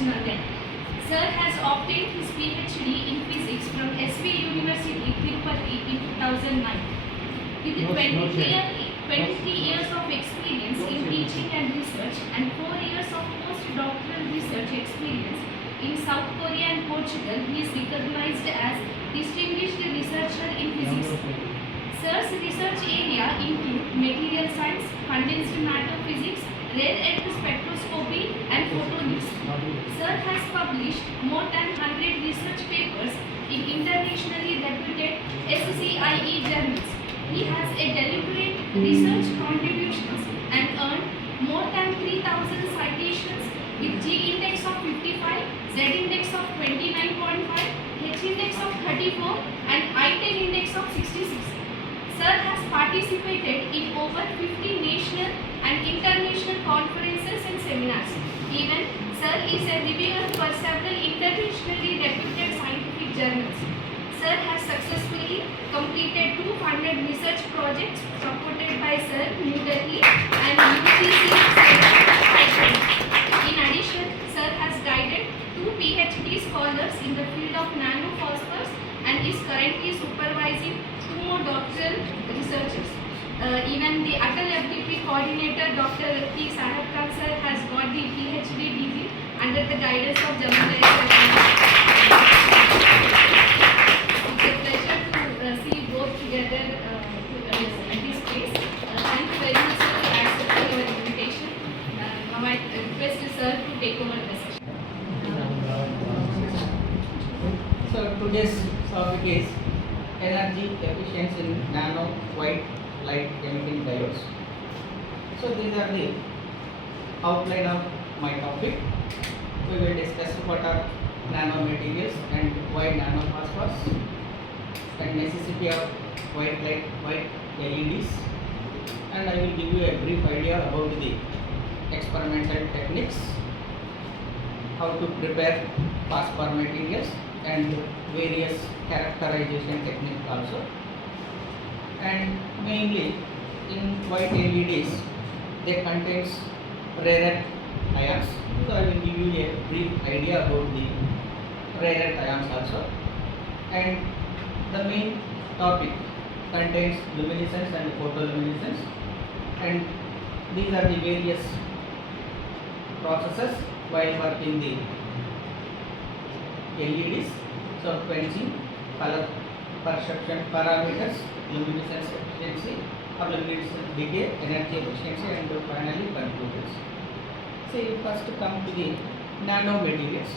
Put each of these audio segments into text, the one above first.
London. Sir has obtained his PhD in physics from SV University, Tirupati in 2009. With 23 years of experience in teaching and research and 4 years of postdoctoral research experience in South Korea and Portugal, he is recognized as distinguished researcher in physics. Sir's research area include material science, condensed matter physics, rare earth spectroscopy and photonics. Sir has published more than 100 research papers in internationally reputed SCIE journals. He has a deliberate research contributions and earned more than 3,000 citations with G index of 55, Z index of 29.5, H index of 34 and I-10 index of 66. Sir has participated in over 50 national and international conferences and seminars. Even Sir is a reviewer for several internationally reputed scientific journals. Sir has successfully completed 2 funded research projects supported by Sir, New Delhi and UCC. In addition, Sir has guided 2 PhD scholars in the field of nanophosphors and is currently supervising 2 more doctoral researchers. Even the ATAL-FDP coordinator, Dr. P. Sahab Khan sir, has got the PhD degree under the guidance of Jammu It's a pleasure to see both together at this place. Thank you very much sir for accepting our invitation. Now I request sir to take over the session. So today's topic is energy efficiency in nano white light emitting diodes. So these are the outline of my topic. We will discuss what are nanomaterials and why nanophosphors and necessity of white light, white LEDs, and I will give you a brief idea about the experimental techniques, how to prepare phosphor materials and various characterization technique also. And mainly in white LEDs they contains rare earth ions, so I will give you a brief idea about the rare earth ions also. And the main topic contains luminescence and photoluminescence, and these are the various processes while working the LEDs. So quenching, color perception parameters, luminescence efficiency, or luminescence decay, energy efficiency, and finally conclusions. See, first come to the nanomaterials,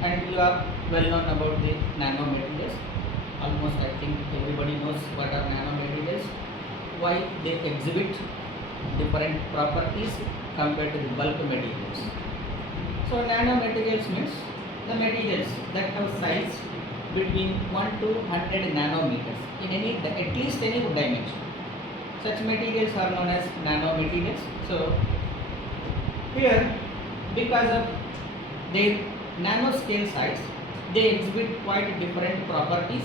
and you are well known about the nanomaterials. Almost I think everybody knows what are nanomaterials, why they exhibit different properties compared to the bulk materials. So nanomaterials means the materials that have size between 1 to 100 nanometers in any, at least any dimension. Such materials are known as nanomaterials. So here, because of their nanoscale size, they exhibit quite different properties.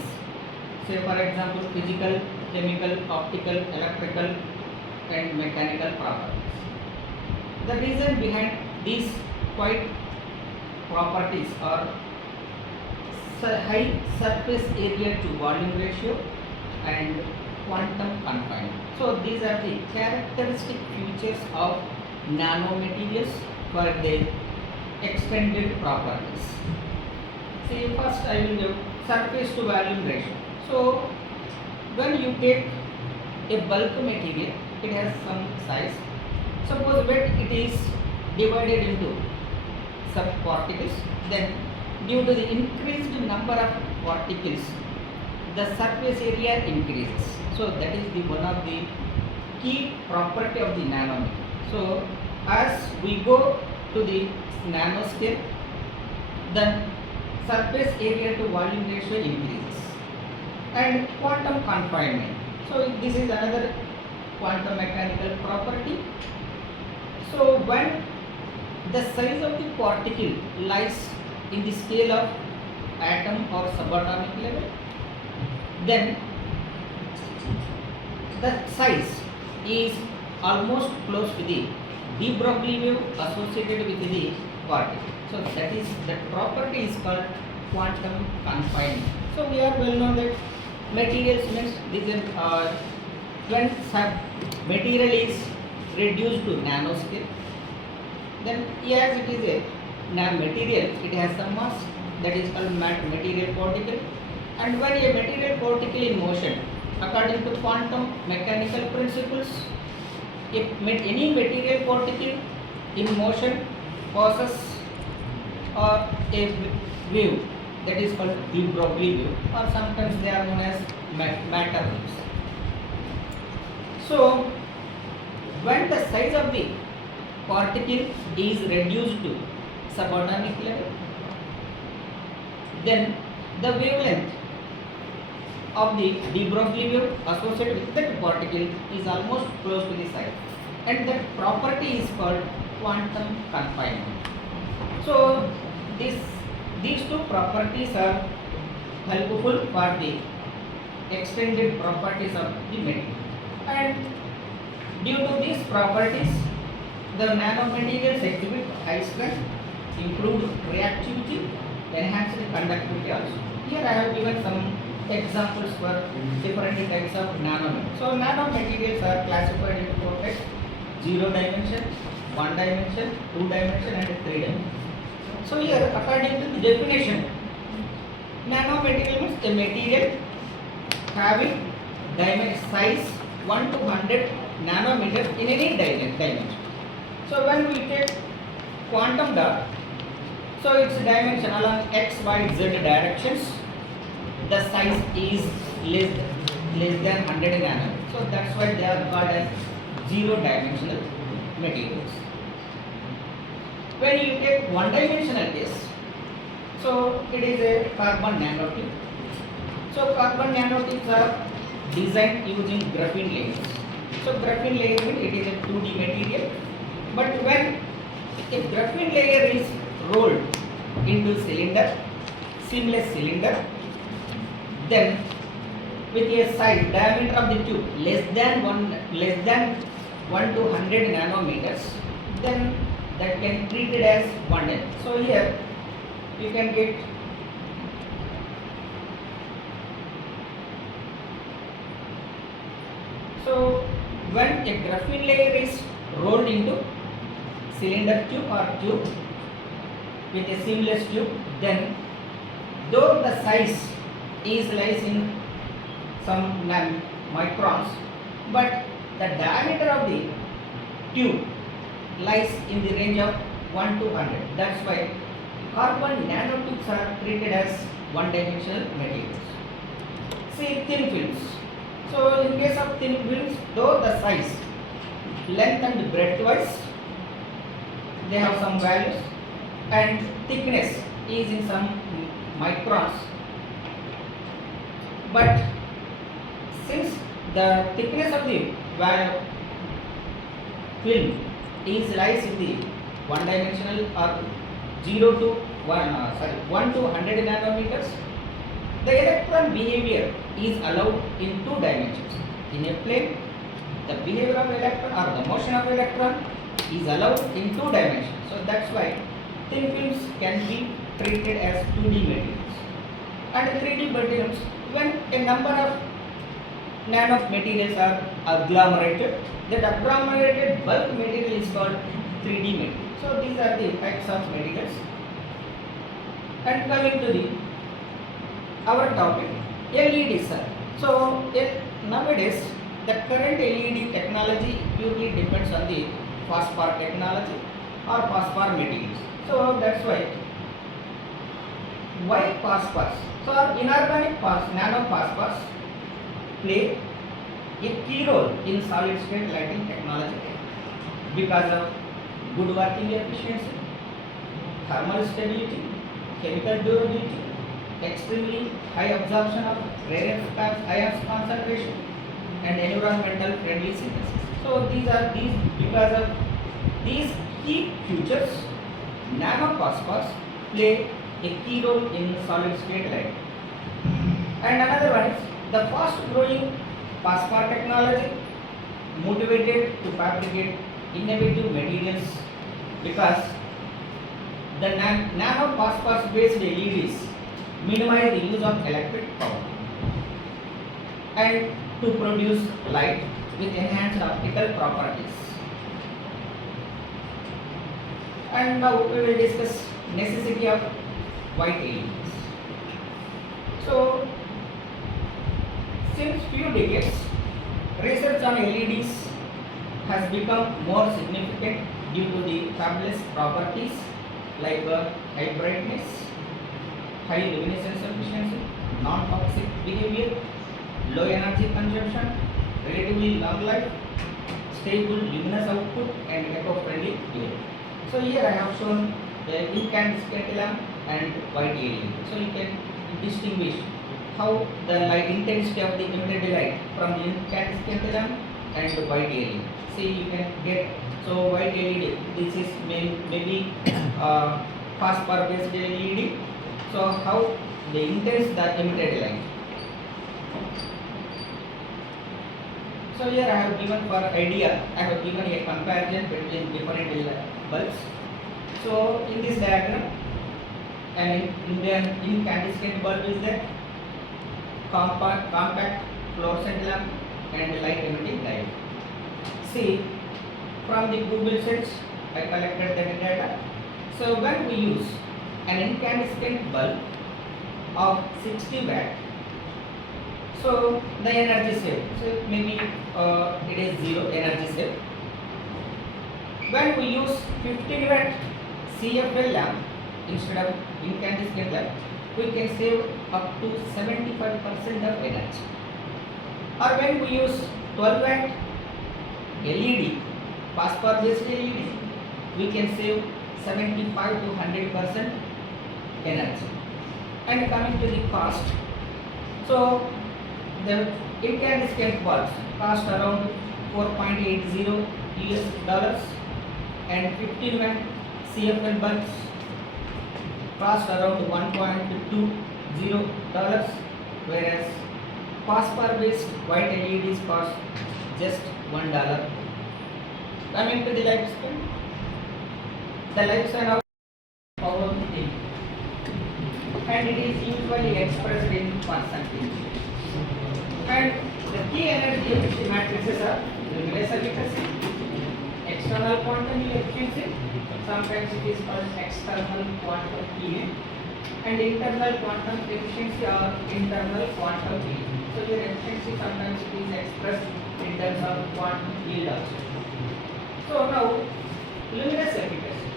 Say for example, physical, chemical, optical, electrical and mechanical properties. The reason behind these quite properties are high surface area to volume ratio and quantum confinement. So these are the characteristic features of nanomaterials for their extended properties. See, first I will give surface to volume ratio. So when you take a bulk material, it has some size. Suppose that it is divided into subparticles, then due to the increased number of particles, the surface area increases. So that is the one of the key property of the nanometer. So as we go to the nanoscale, then surface area to volume ratio increases. And quantum confinement. So this is another quantum mechanical property. So when the size of the particle lies in the scale of atom or subatomic level, then the size is almost close to the de Broglie wave associated with the particle. So that property is called quantum confinement. So we are well known that materials means this is when material is reduced to nanoscale, then as it is a material, it has some mass, that is called material particle. And when a material particle in motion, according to quantum mechanical principles, if any material particle in motion passes a wave, that is called de Broglie wave, or sometimes they are known as matter waves. So when the size of the particle is reduced to subatomic level, then the wavelength of the de Broglie wave associated with that particle is almost close to the size, and that property is called quantum confinement. So these two properties are helpful for the extended properties of the material, and due to these properties, the nanomaterials exhibit high strength, improved reactivity, enhanced conductivity also. Here I have given some examples for different types of nanomaterials. So nanomaterials are classified into four types: 0 dimension, 1 dimension, 2 dimension and 3 dimension. So here, according to the definition, nanomaterial means a material having size 1 to 100 nanometers in any dimension. So when we take quantum dot, so its dimension along x, y, z directions, the size is less than 100 nanometers. So that's why they are called as 0 dimensional materials. When you take 1 dimensional case, so it is a carbon nanotube. So carbon nanotubes are designed using graphene layers. So graphene layer means it is a 2D material, but when a graphene layer is rolled into cylinder, seamless cylinder, then with a size diameter of the tube less than 1 to 100 nanometers, then that can be treated as 1 L. So here you can get when a graphene layer is rolled into cylinder tube or tube with a seamless tube, then though the size is lies in some microns, but the diameter of the tube lies in the range of 1 to 100. That's why carbon nanotubes are treated as 1-dimensional materials. See thin films. So in case of thin films, though the size, length and breadth wise, they have some values, and thickness is in some microns, but since the thickness of the film is lies in the 1-dimensional or 1 to 100 nanometers, the electron behavior is allowed in 2 dimensions. In a plane, the behavior of electron or the motion of electron is allowed in 2 dimensions. So that's why thin films can be treated as 2D materials. And 3D materials, when a number of nanomaterials are agglomerated, that agglomerated bulk material is called 3D material. So these are the types of materials. And coming to our topic, LEDs. So nowadays the current LED technology purely depends on the phosphor technology or phosphor materials. So that's why phosphors? So inorganic nanophosphors play a key role in solid state lighting technology because of good working efficiency, thermal stability, chemical durability, extremely high absorption of rare earth ions concentration, and environmental friendly synthesis. So because of these key features, nanophosphors play a key role in solid state lighting. And another one is the fast growing phosphor technology motivated to fabricate innovative materials because the nanophosphorus based LEDs minimize the use of electric power and to produce light with enhanced optical properties. And now we will discuss necessity of white LEDs. So, since few decades, research on LEDs has become more significant due to the fabulous properties like high brightness, high luminescence efficiency, non-toxic behavior, low energy consumption, relatively long life, stable luminous output, and eco-friendly behavior. So here I have shown the incandescent lamp and white LED. So you can distinguish how the light intensity of the emitted light from the incandescent lamp and the white LED. See, you can get, so white LED, this is maybe phosphor based LED. So how the intense the emitted light. So here I have given for idea, I have given a comparison between different bulbs. So in this diagram, an incandescent bulb is there, compact fluorescent lamp, and light emitting diode. See, from the Google search, I collected that data. So when we use an incandescent bulb of 60 watt, so the energy saved, so maybe it is zero energy saved. When we use 15 watt CFL lamp instead of incandescent lamp, we can save up to 75% of energy. Or when we use 12 watt LED, phosphor based LED, we can save 75 to 100% energy. And coming to the cost, so the incandescent bulbs cost around $4.80 US and 15 watt CFL bulbs cost around $1.20, whereas phosphor based white LEDs cost just $1. Coming to the lifespan of power thing, and it is usually expressed in percentage. And the key energy efficiency matrices are luminous efficacy, external quantum efficiency, sometimes it is called external quantum EM, and internal quantum efficiency or internal quantum yield. So your efficiency sometimes it is expressed in terms of quantum yield also. So now luminous efficacy,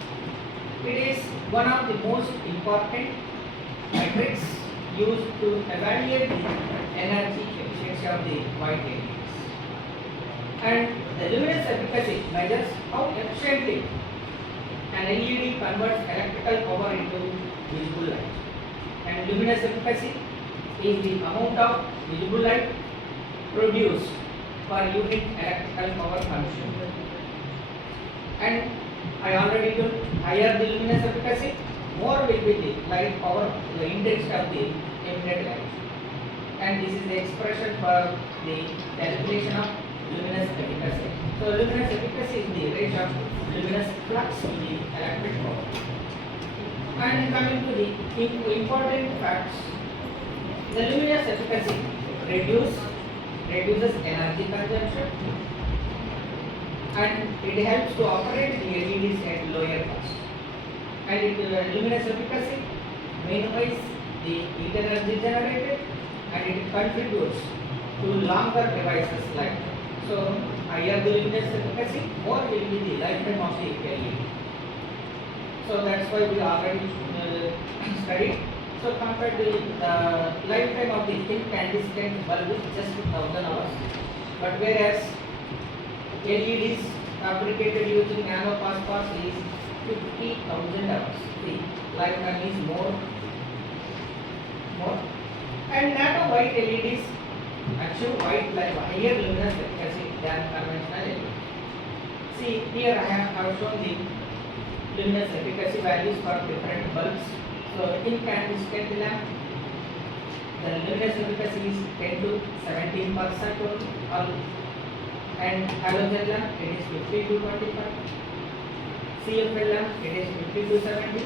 it is one of the most important metrics used to evaluate the energy efficiency of the white LEDs. And the luminous efficacy measures how efficiently an LED converts electrical power into visible light. And luminous efficacy is the amount of visible light produced per unit electrical power consumed. And I already told, higher the luminous efficacy, more will be the light power, the intensity of the emitted light. And this is the expression for the calculation of luminous efficacy. So luminous efficacy is the rate of luminous flux to the electric power. And coming to the important facts, the luminous efficacy reduces energy consumption, and it helps to operate the LEDs at lower cost. And luminous efficacy minimizes the heat energy generated, and it contributes to longer devices life. So higher the luminous efficacy, more will be the lifetime of the LED. So that's why we already studied. So compared to the lifetime of the incandescent bulb is just 1000 hours, but whereas LEDs fabricated using nanophosphorus is 50,000 hours. The lifetime is more. And nano white LEDs achieve higher luminous efficacy than conventional LEDs. See, here I have shown the luminous efficacy values for different bulbs. So incandescent lamp, the luminous efficacy is 10 to 17% only, and halogen lamp it is 50 to 25. CFLM it is 50 to 70.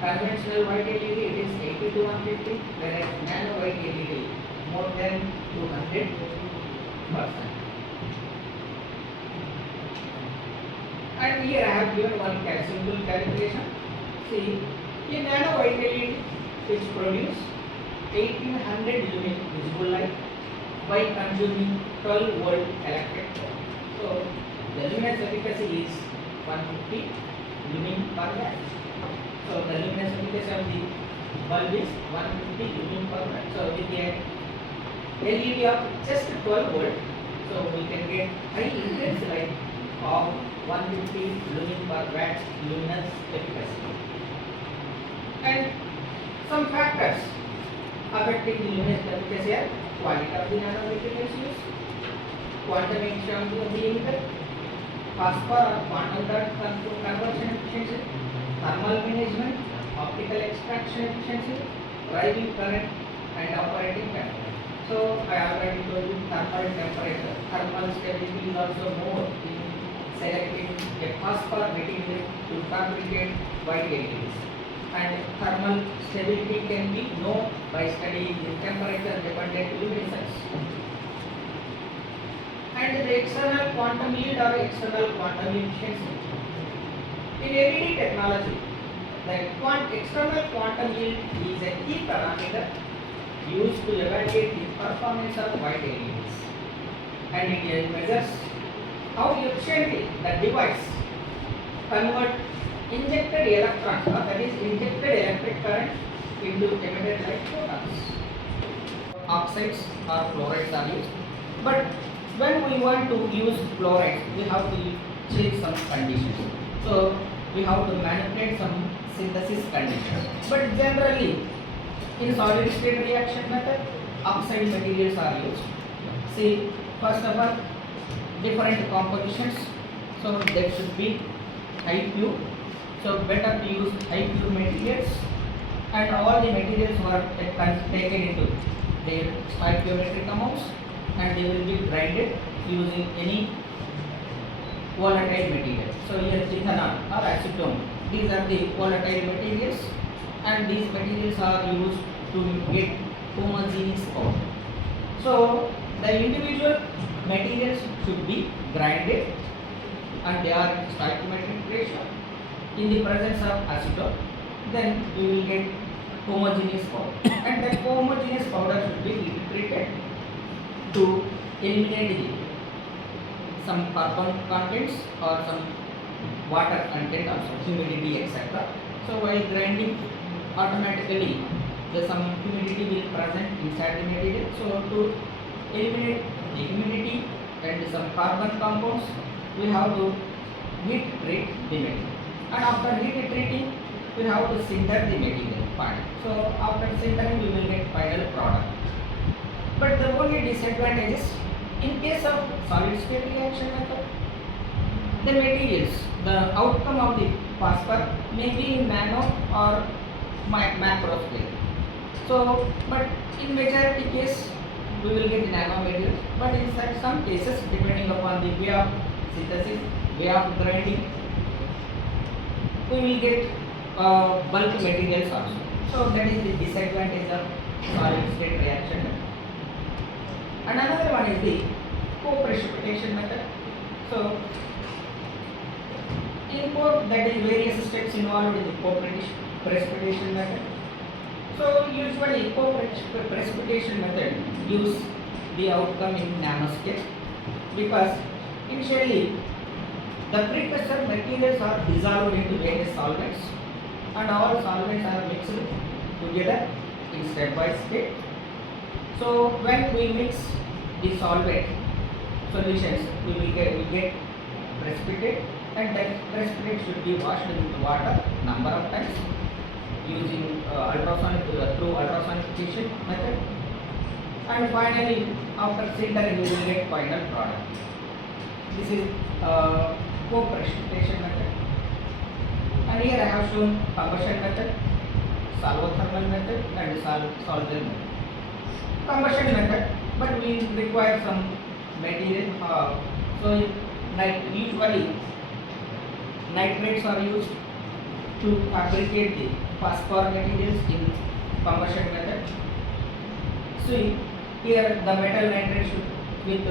Conventional white LED it is 80 to 150, whereas nano white LED more than 200%. And here I have given one simple calculation. See, a nano white LED which produce 1800 unit visible light by consuming 12 volt electric current. So the luminous efficacy is 150 lumen per watt. So the luminous efficacy of the bulb is 150 lumen per watt. So with a LED of just 12 volt, so we can get high intense light of 150 lumen per watt luminous efficacy. And some factors affecting the luminous efficacy are quality of the nanomaterials used, quantum efficiency of the emitter, phosphor or quantum dot conversion efficiency, thermal management, optical extraction efficiency, driving current and operating temperature. So I already told you thermal temperature, thermal stability is also more in selecting a phosphor material to fabricate white LEDs. And thermal stability can be known by studying the temperature dependent luminescence. And the external quantum yield or external quantum efficiency. In LED technology, the external quantum yield is a key parameter used to evaluate the performance of white LEDs, and it measures how efficiently the device converts injected electrons, or that is injected electric current, into emitted light photons. Oxides or fluorides are used, but when we want to use fluorides, we have to change some conditions. So we have to manipulate some synthesis conditions. But generally, in solid state reaction method, oxide materials are used. See, first of all, different compositions. So there should be high pure. So better to use high pure materials, and all the materials were taken into their stoichiometric amounts, and they will be grinded using any volatile material. So here ethanol or acetone, these are the volatile materials, and these materials are used to get homogeneous powder. So the individual materials should be grinded, and they are stoichiometric ratio in the presence of acetone. Then we will get homogeneous powder, and that homogeneous powder should be heat treated to eliminate some carbon contents or some water content, also humidity, etc. So while grinding, automatically some humidity will present inside the material. So to eliminate the humidity and some carbon compounds, we have to heat treat the material, and after heat treating, we have to sinter the material part. So after sintering, we will get final product. But the only disadvantage is, in case of solid state reaction method, the materials, the outcome of the phosphor may be in nano or macro scale. So, but in majority case, we will get nano materials. But in some cases, depending upon the way of synthesis, way of grinding, we will get bulk materials also. So that is the disadvantage of solid state reaction method. And another one is the co-precipitation method. So in that is various steps involved in the co-precipitation method. So usually co-precipitation method gives the outcome in nanoscale, because initially the precursor materials are dissolved into various solvents, and all solvents are mixed together in stepwise state. So when we mix the solvent solutions, we get precipitate, and that precipitate should be washed with water number of times using through ultrasonification method, and finally after sintering we will get final product. This is co-precipitation method. And here I have shown combustion method, solvothermal method, and solvent method. Combustion method, but we require some material. So like usually nitrates are used to fabricate the phosphor materials in combustion method. See here the metal nitrates with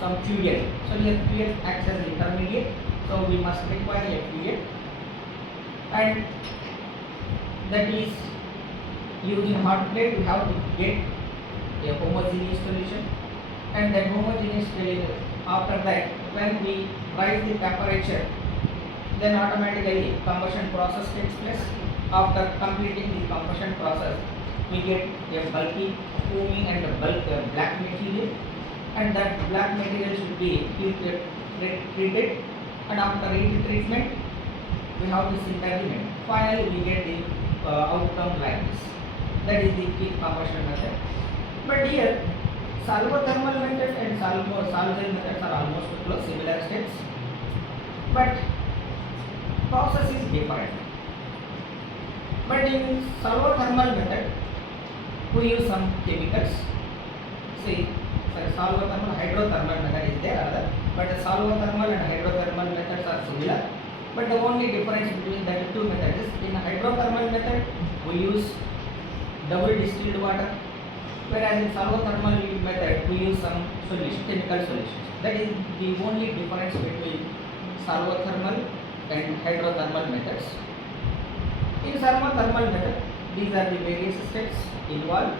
some fuel. So here fuel acts as intermediate. So we must require a fuel, and that is using hot plate we have to get a homogeneous solution, and that homogeneous solution, after that when we rise the temperature, then automatically combustion process takes place. After completing the combustion process, we get a bulky foaming and a bulk black material, and that black material should be treated, and after heat treatment we have to sinter the metal. Finally we get the outcome like this. That is the quick combustion method. But here solvothermal method and sol-gel methods are almost close, similar steps, but process is different. But in solvothermal method we use some chemicals. See, solvothermal hydrothermal method is there other, but the solvothermal and hydrothermal methods are similar. But the only difference between the two methods is in hydrothermal method we use double distilled water, whereas in solvothermal method we use some solution, chemical solutions. That is the only difference between solvothermal and hydrothermal methods. In thermothermal method, these are the various steps involved,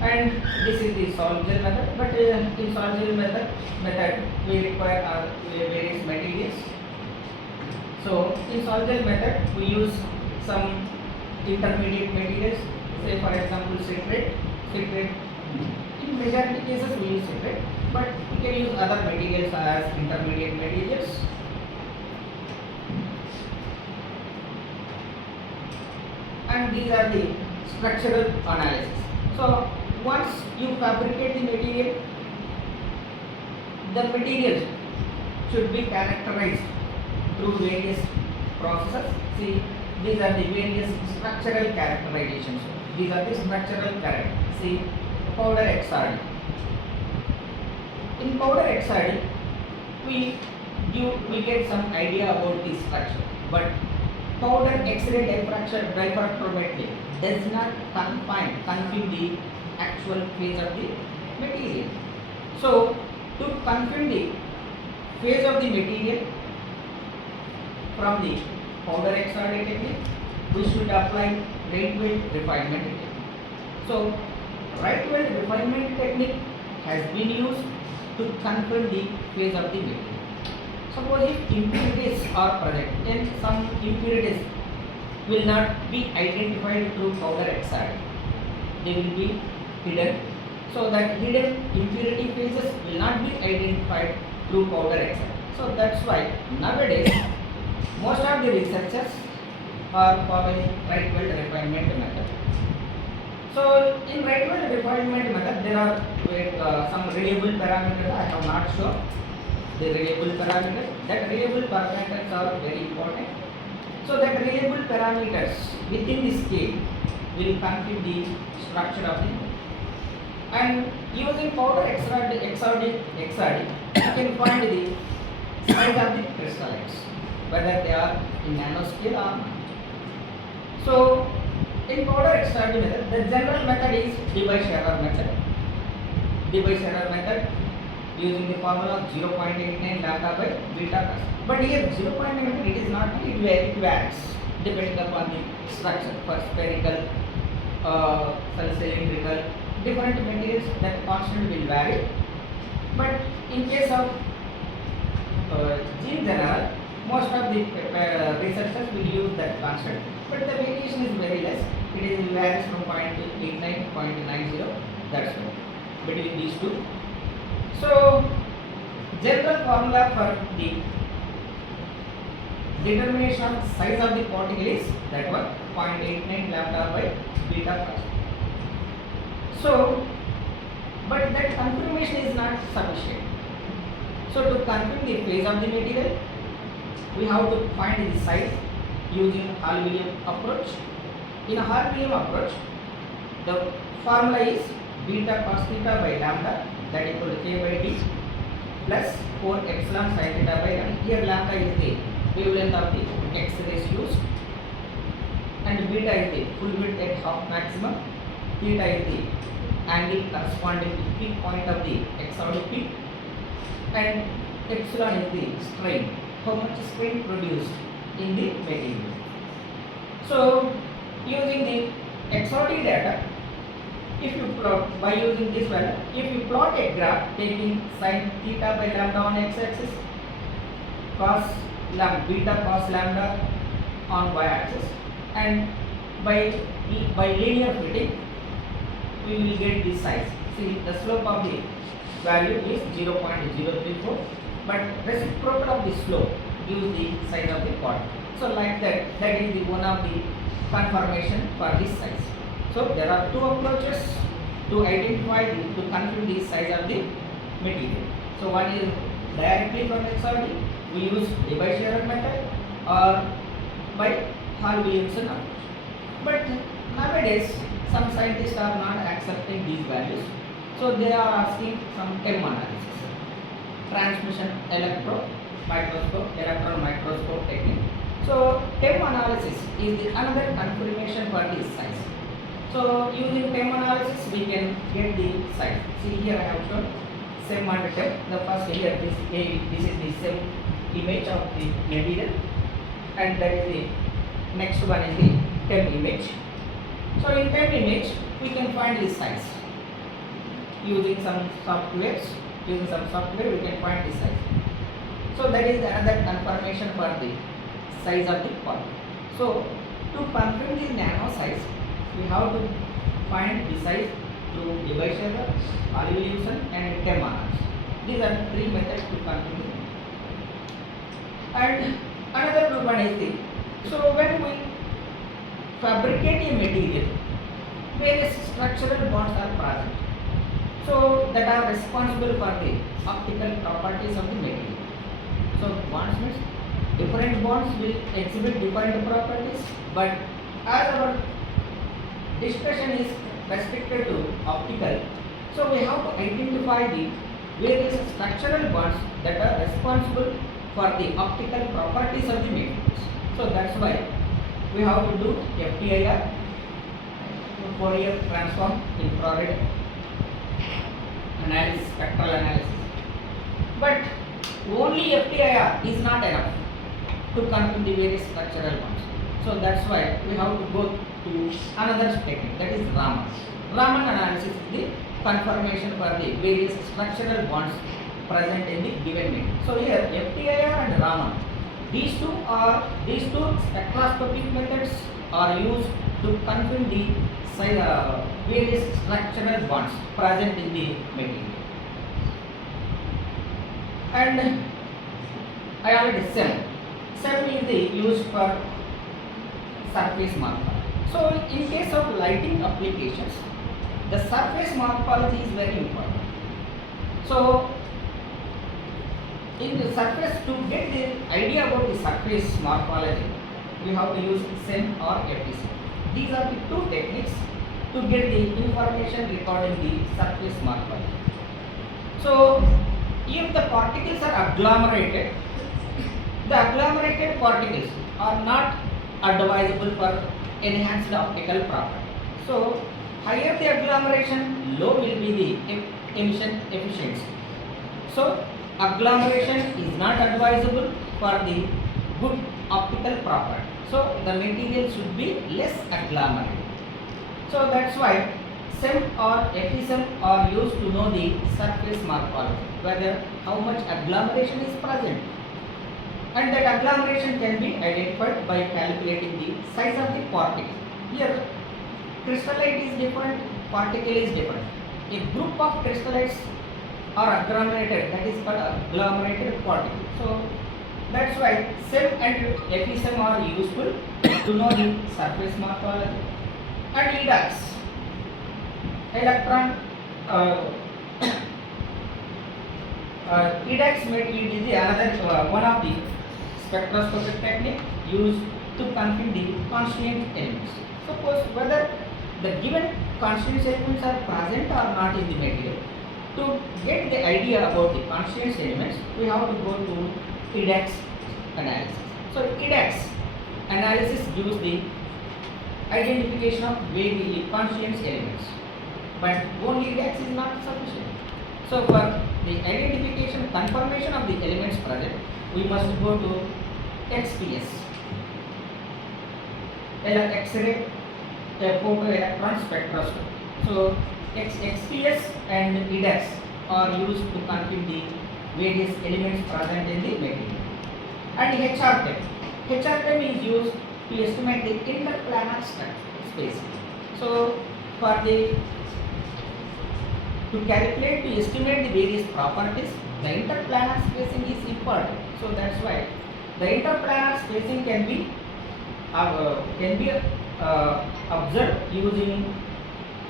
and this is the sol-gel method. But in sol-gel method we require various materials. So in sol-gel method we use some intermediate materials, say for example citrate. In majority cases we use citrate, but we can use other materials as intermediate materials. And these are the structural analysis. So once you fabricate the material should be characterized through various processes. See, these are the various structural characterizations. These are the structural characterizations. See, powder XRD. In powder XRD, we get some idea about the structure, but powder X-ray diffractometry does not confirm the actual phase of the material. So to confirm the phase of the material from the powder XRD technique, we should apply Rate-Weld refinement technique. So Rate-Weld refinement technique has been used to confirm the phase of the material. Suppose if impurities are present, then some impurities will not be identified through powder XRD. They will be hidden. So that hidden impurity phases will not be identified through powder XRD. So that's why nowadays most of the researchers are following Rate-Weld refinement method. So in Rate-Weld refinement method there are some reliable parameters. I have not shown the reliable parameters. That reliable parameters are very important. So that reliable parameters within the scale will confirm the structure of the material. And using powder XRD, you can find the size of the crystallites, whether they are in nanoscale or not. So in powder XRD method, the general method is Debye-Scherrer method. Debye-Scherrer method using the formula 0.89 lambda by beta. But here 0.89 it is not, it varies depending upon the structure. For spherical, cylindrical, different materials that constant will vary. But in case of in general, most of the researchers will use that constant, but the variation is very less. It varies from 0.89 0.90. That's all between these two. So general formula for the determination of size of the particle is that one 0.89 lambda by beta plus. So, but that confirmation is not sufficient. So to confirm the phase of the material, we have to find the size using Hall-Williams approach. In a Hall-Williams approach, the formula is beta cos theta by lambda, that equal to k by d. plus 4 epsilon sin theta by lambda. Here lambda is the wavelength of the X-rays used, and beta is the full width at half maximum, theta is the angle corresponding to peak point of the X-ODP, and epsilon is the strain, how much strain produced in the material. So using the XOD data, if you plot by using this value, if you plot a graph taking sin theta by lambda on x-axis, cos lambda beta cos lambda on y-axis, and by linear fitting, we will get this size. See, the slope of the value is 0.034, but reciprocal of the slope gives the size of the part. So like that, that is the one of the confirmation for this size. So there are two approaches to identify to confirm the size of the material. So one is directly from XRD, we use Debye-Scherrer method, or by Hall-Williamson approach. But nowadays some scientists are not accepting these values, so they are asking some TEM analysis, transmission electron microscope technique. So TEM analysis is the another confirmation for this size. So using TEM analysis we can get the size. See, here I have shown SEM and TEM. The first here this is the SEM image of the material, and that is the next one is the TEM image. So in TEM image we can find the size using some softwares. Using some software we can find the size. So that is another confirmation for the size of the part. So to confirm the nano size, we have to find the size through Debye-Scherrer, Hall-Williamson, and TEM analysis. These are the three methods to confirm the nano. And another one is the, so when we fabricate a material, various structural bonds are present, so that are responsible for the optical properties of the material. So bonds means different bonds will exhibit different properties, but as our discussion is restricted to optical, so we have to identify the various structural bonds that are responsible for the optical properties of the materials. So that's why we have to do FTIR, Fourier transform, infrared analysis, spectral analysis. But only FTIR is not enough to confirm the various structural bonds. So that's why we have to go to another technique, that is Raman. Raman analysis is the confirmation for the various structural bonds present in the given material. So here FTIR and Raman, these two spectroscopic methods are used to confirm the various structural bonds present in the material. And I already said SEM is used for surface morphology. So in case of lighting applications, the surface morphology is very important. So in the surface, to get the idea about the surface morphology, we have to use SEM or FTSEM. These are the two techniques to get the information regarding the surface morphology. So if the particles are agglomerated, the agglomerated particles are not advisable for enhanced optical property. So higher the agglomeration, low will be the emission efficiency. So agglomeration is not advisable for the good optical property. So the material should be less agglomerated. So that's why SEM or FTSEM are used to know the surface morphology, whether how much agglomeration is present. And that agglomeration can be identified by calculating the size of the particle. Here crystallite is different, particle is different. A group of crystallites are agglomerated, that is called agglomerated particle. So that's why SEM and FTSEM are useful to know the surface morphology. And EDAX, electron EDAX material is the another one of the spectroscopic technique used to confirm the constituent elements. Suppose whether the given constituent elements are present or not in the material, To get the idea about the conscience elements, we have to go to AICTE analysis. So AICTE analysis gives the identification of very conscience elements, but only AICTE is not sufficient. So for the identification, confirmation of the elements present, we must go to XPS, X-ray photoelectron spectroscopy. So XPS and AICTE are used to confirm the various elements present in the material. And HRTEM is used to estimate the interplanar space. So to calculate, to estimate the various properties, the interplanar spacing is important. So that's why the interplanar spacing can be observed using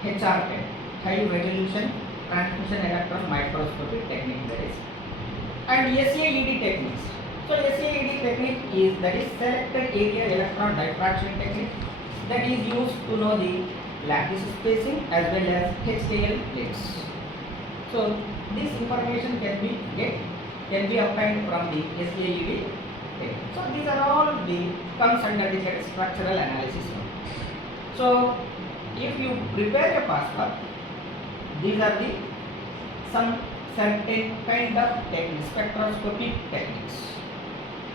HRTEM, high resolution transmission electron microscopy technique, that is, and SAED techniques. So SAED technique is selected area electron diffraction technique, that is used to know the lattice spacing as well as HTL plates. So this information can be obtained from the SAED technique. So these are all comes under the structural analysis. So if you prepare a passport, these are some certain kind of spectroscopic techniques,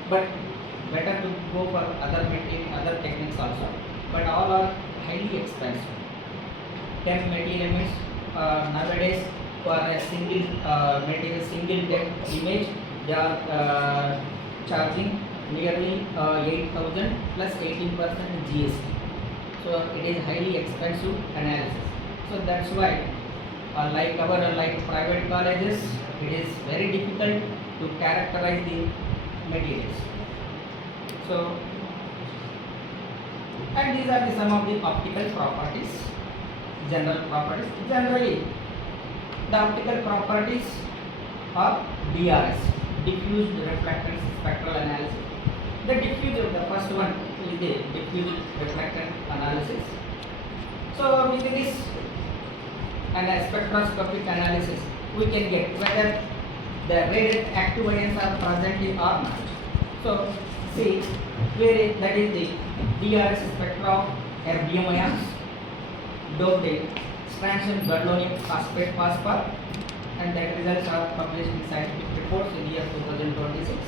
but better to go for other techniques also, but all are highly expensive. Temp material nowadays for a single material, single temp image, they are charging nearly 8,000 plus 18% GST. So it is highly expensive analysis. So that's why like private colleges, it is very difficult to characterize the materials. So, and these are some of the optical properties, general properties. Generally, the optical properties are DRS, diffused reflectance spectral analysis. The first one is the diffused reflectance analysis. So with this spectroscopic analysis, we can get whether the radiant active ions are present or not. So see, that is the DRS spectra of erbium ions, doped strontium gadolinium phosphate phosphor, and that results are published in scientific reports in year 2026.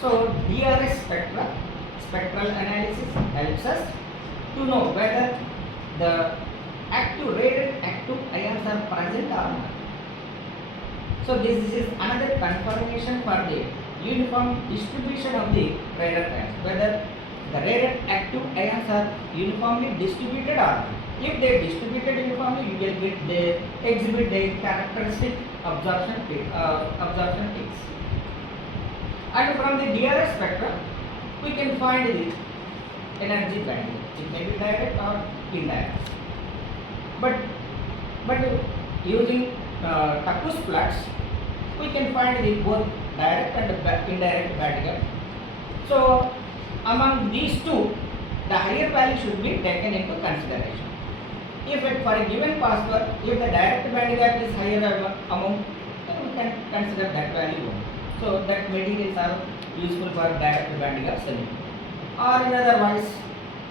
So DRS spectral analysis helps us to know whether the radiant active ions are present or not. So this is another confirmation for the uniform distribution of the radiant ions, whether the radiant active ions are uniformly distributed or not. If they are distributed uniformly, you will get exhibit the characteristic absorption peaks. And from the DRS spectra, we can find the energy band. It may be direct or indirect. But using Tackus plots, we can find the both direct and indirect band gap. So among these two, the higher value should be taken into consideration. If for a given phosphor, if the direct band gap is higher amount, then we can consider that value. So that materials are useful for direct band gap solution. Or in otherwise,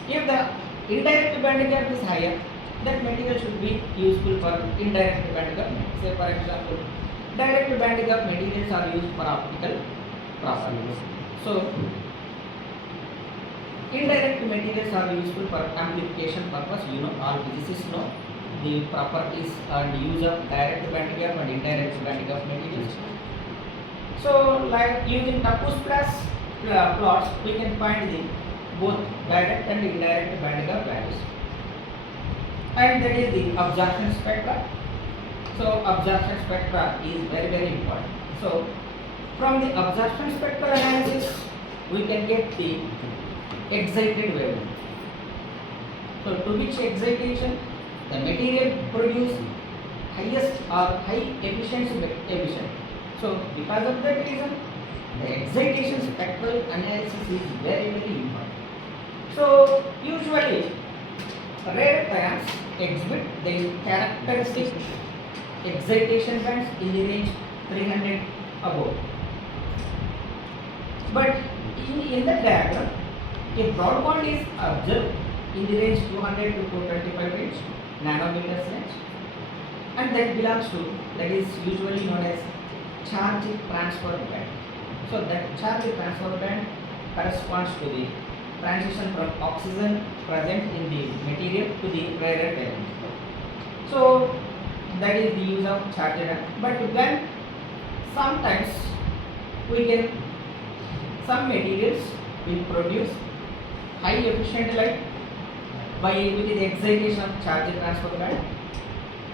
if the indirect band gap is higher, that material should be useful for indirect band gap. Say for example, direct band gap materials are used for optical properties. So indirect materials are useful for amplification purpose. All physicists know the properties and use of direct band gap and indirect band gap materials. So like using Tackus plots, we can find the both direct and indirect band gap values. And that is the absorption spectra. So absorption spectra is very, very important. So from the absorption spectral analysis, we can get the excited wavelength. So to which excitation the material produce highest or high efficiency emission. So because of that reason, the excitation spectral analysis is very, very important. So usually radiant ions exhibit the characteristic excitation bands in the range 300 above. But in the diagram, a broad band is observed in the range 200 to 225 range nanometers range, and that belongs to, that is usually known as charge transfer band. So that charge transfer band corresponds to the transition from oxygen present in the material to the rare earth element. So that is the use of charge band. But when sometimes we can, some materials will produce high efficient light by with the excitation of charge transfer band,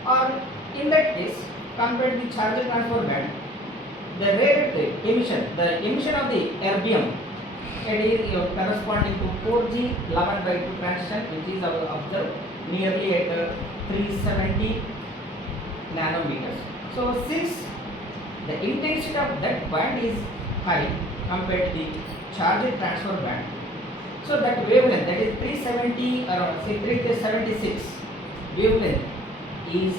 or in that case, compared to the charge transfer band, the rare earth emission, the emission of the erbium, it is corresponding to 4G 11/2 transition, which is observed nearly at 370 nanometers. So since the intensity of that band is high compared to the charge transfer band, so that wavelength, that is 370, around say 376 wavelength, is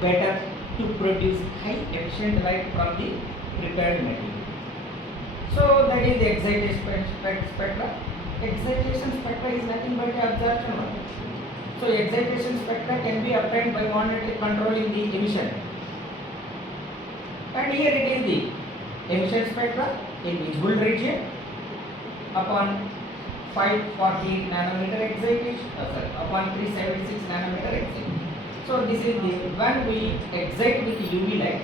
better to produce high efficient light from the prepared material. So that is the excitation spectra. Excitation spectra is nothing but the absorption one. So excitation spectra can be obtained by monitoring controlling the emission. And here it is the emission spectra in visible region upon 540 nanometer excitation, upon 376 nanometer excitation. So this is the, when we excite with UV light,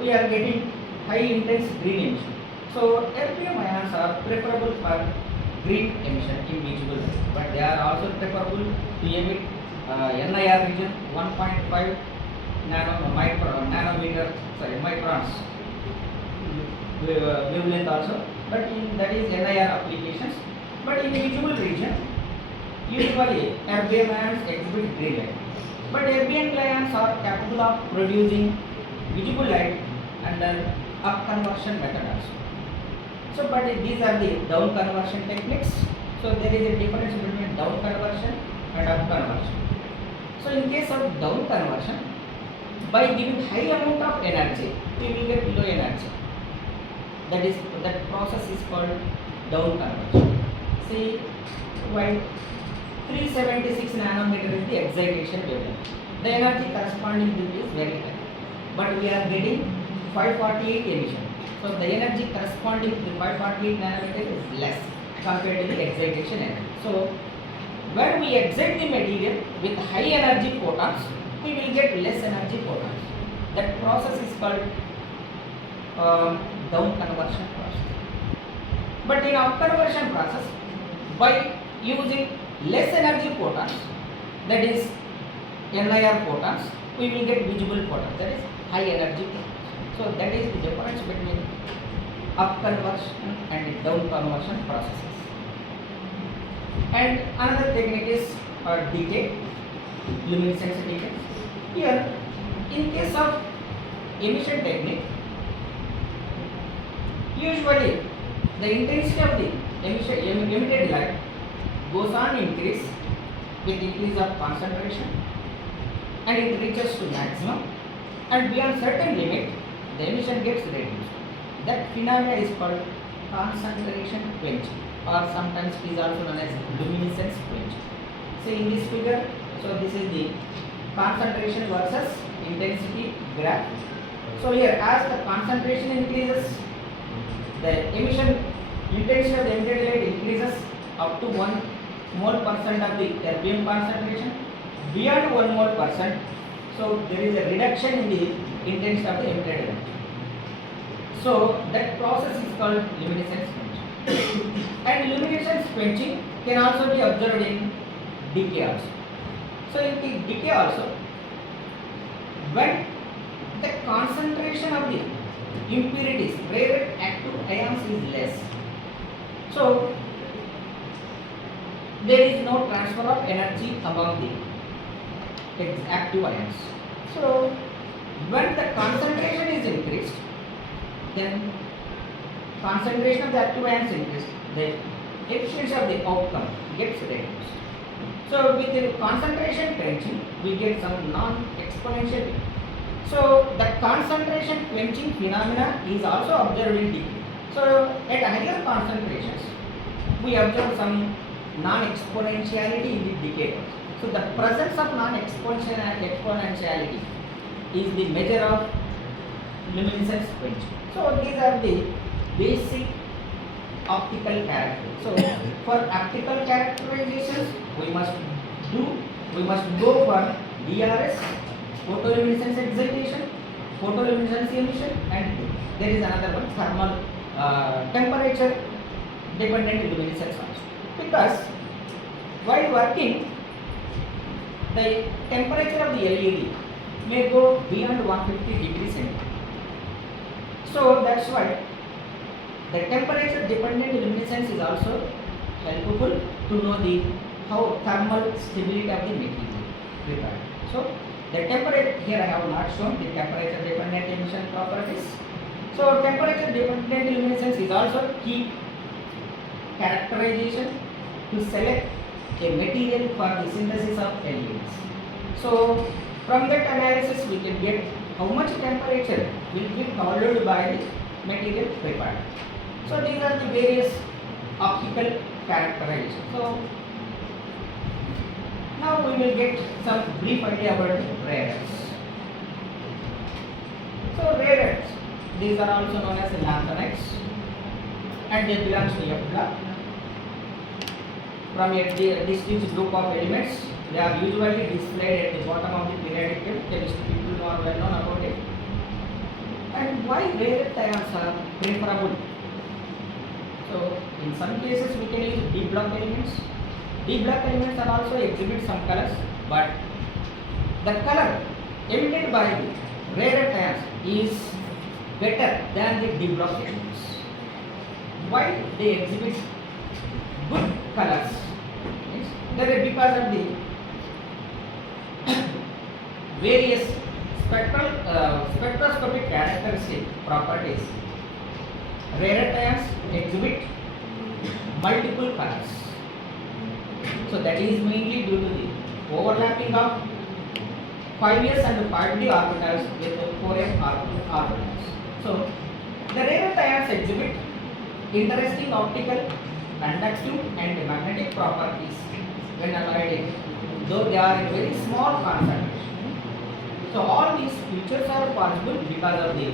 we are getting high intense green emission. So erbium ions are preferable for green emission in visible light, but they are also preferable to emit NIR region 1.5 microns wavelength also, but in that is NIR applications. But in visible region, usually erbium ions exhibit green light. But erbium ions are capable of producing visible light under up conversion method also. So, but these are the down conversion techniques. So there is a difference between down conversion and up conversion. So in case of down conversion, by giving high amount of energy, we will get low energy. That process is called down conversion. See, while 376 nanometer is the excitation wavelength, the energy corresponding to this is very high, but we are getting 548 emission. So the energy corresponding to the 548 nanometer is less compared to the excitation energy. So when we excite the material with high energy photons, we will get less energy photons. That process is called down conversion process. But in up conversion process, by using less energy photons, that is NIR photons, we will get visible photons, that is high energy photons. So that is the difference between up conversion and down conversion processes. And another technique is decay, luminescence decay. Here, in case of emission technique, usually the intensity of the emitted light goes on increase with increase of concentration, and it reaches to maximum, and beyond certain limit the emission gets reduced. That phenomena is called concentration quenching, or sometimes it is also known as luminescence quenching. See in this figure, so this is the concentration versus intensity graph. So here, as the concentration increases, the emission intensity of the emitted light increases up to 1 mole percent of the erbium concentration. Beyond 1 mole percent, so there is a reduction in the intensity of the emitted light. So that process is called luminescence quenching. And luminescence quenching can also be observed in decay also. So in the decay also, when the concentration of the impurities, rare earth active ions is less, so there is no transfer of energy among the active ions. So when the concentration is increased, then concentration of the active ions increased, the efficiency of the outcome gets reduced. So with the concentration quenching, we get some non-exponential. So the concentration quenching phenomena is also observed in decay. So at higher concentrations, we observe some non-exponentiality in the decay. So the presence of non-exponentiality is the measure of luminescence quenching. So these are the basic optical characteristics. So for optical characterizations, we must go for DRS, photoluminescence excitation, photoluminescence emission, and there is another one, thermal temperature dependent luminescence also. Because while working, the temperature of the LED may go beyond 150 degrees centigrade. So that's why the temperature dependent luminescence is also helpful to know the how thermal stability of the material required. So the temperature, here I have not shown the temperature dependent emission properties. So temperature dependent luminescence is also key characterization to select a material for the synthesis of LEDs. So from that analysis we can get how much temperature will be covered by the material prepared. So these are the various optical characterizations. So now we will get some brief idea about the rare earths. So rare earths, these are also known as lanthanides, and they belong to F block. From a distinct group of elements, they are usually displayed at the bottom of the periodic table. Chemistry people are well known about it. And why rare earth ions are preferable? So in some cases we can use D block elements. D block elements are also exhibit some colors, but the color emitted by the rare earth ions is better than the D block elements. Why they exhibit good colors? That is because of the various spectroscopic characteristic properties. Rare earth ions exhibit multiple colors. So that is mainly due to the overlapping of 5s and 5d orbitals with the 4s orbitals. So the rare earth ions exhibit interesting optical, conductive and magnetic properties when alloyed, though they are in very small concentration. So all these features are possible because of the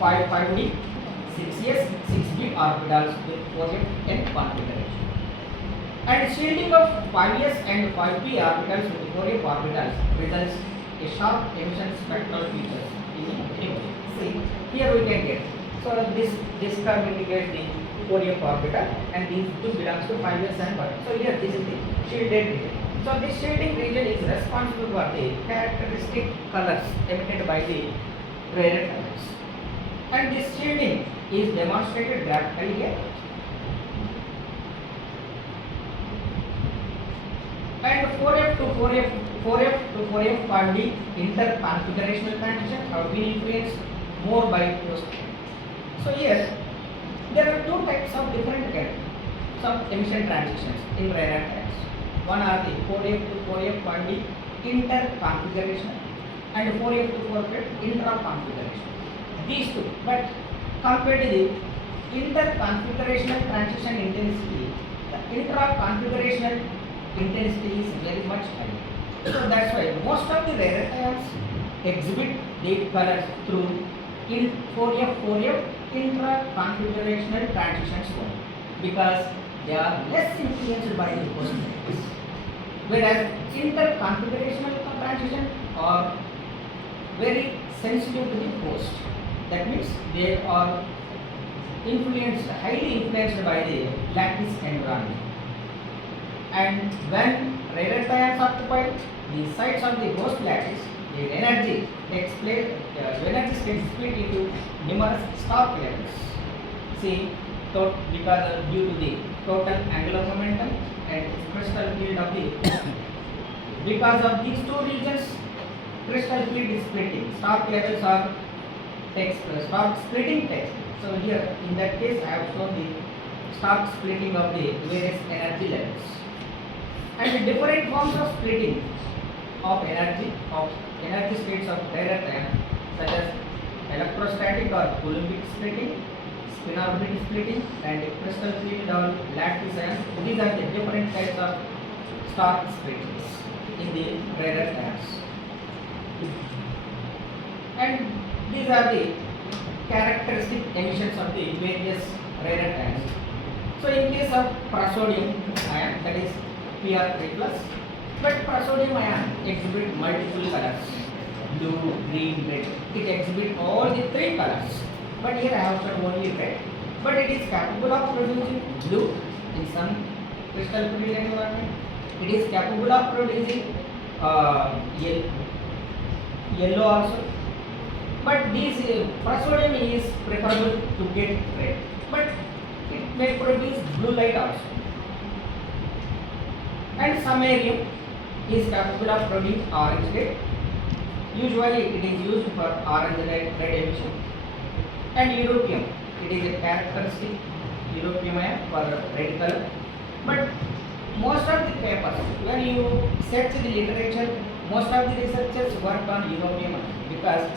5d, 6s, 6d orbitals with 4f n configuration. And shielding of 5s and 5p orbitals with 4f orbitals results a sharp emission spectral features in the image. See, here we can get. So this curve indicates the 4f orbital, and these two belongs to 5s and 5. So here this is the shielded region. So this shielding region is responsible for the characteristic colors emitted by the rare earth ions. And this shielding is demonstrated graphically here. And 4f to 4f 5d interconfigurational transition have been influenced more by those. So here there are two types of different emission transitions in rare earth ions. One are the 4f to 4f 5d interconfiguration and 4f to 4f intra-configuration. These two, but compared to the interconfigurational transition intensity, the intra-configurational intensity is very much higher. So that's why most of the rare earth ions exhibit the colors through in 4f intra-configurational transitions only, because they are less influenced by the host layers. Whereas interconfigurational transition are very sensitive to the host. That means they are highly influenced by the lattice environment. And when rare earth ions occupy the sites of the host lattice, the energy takes split into numerous star levels. See, because due to the total angular momentum and crystal field of the because of these two regions, crystal field is splitting. Star levels are splitting text. So here in that case I have shown the stark splitting of the various energy levels. and different forms of splitting of energy states of direct ion, such as electrostatic or Coulombic splitting, spin orbit splitting, and crystal field or lattice ions. These are the different types of star splittings in the rare earth ions. And these are the characteristic emissions of the various rare earth ions. So in case of prasodium ion, that is Pr3 plus, but prasodium ion exhibit multiple colors, blue, green, red. It exhibits all the three colors. But here I have shown only red. But it is capable of producing blue in some crystal field environment. It is capable of producing yellow also. But this prasodium is preferable to get red. But it may produce blue light also. And samarium is capable of producing orange light. Usually it is used for orange red emission. And europium, it is a characteristic europium ion for red color. But most of the papers, when you search the literature, most of the researchers work on europium ion, because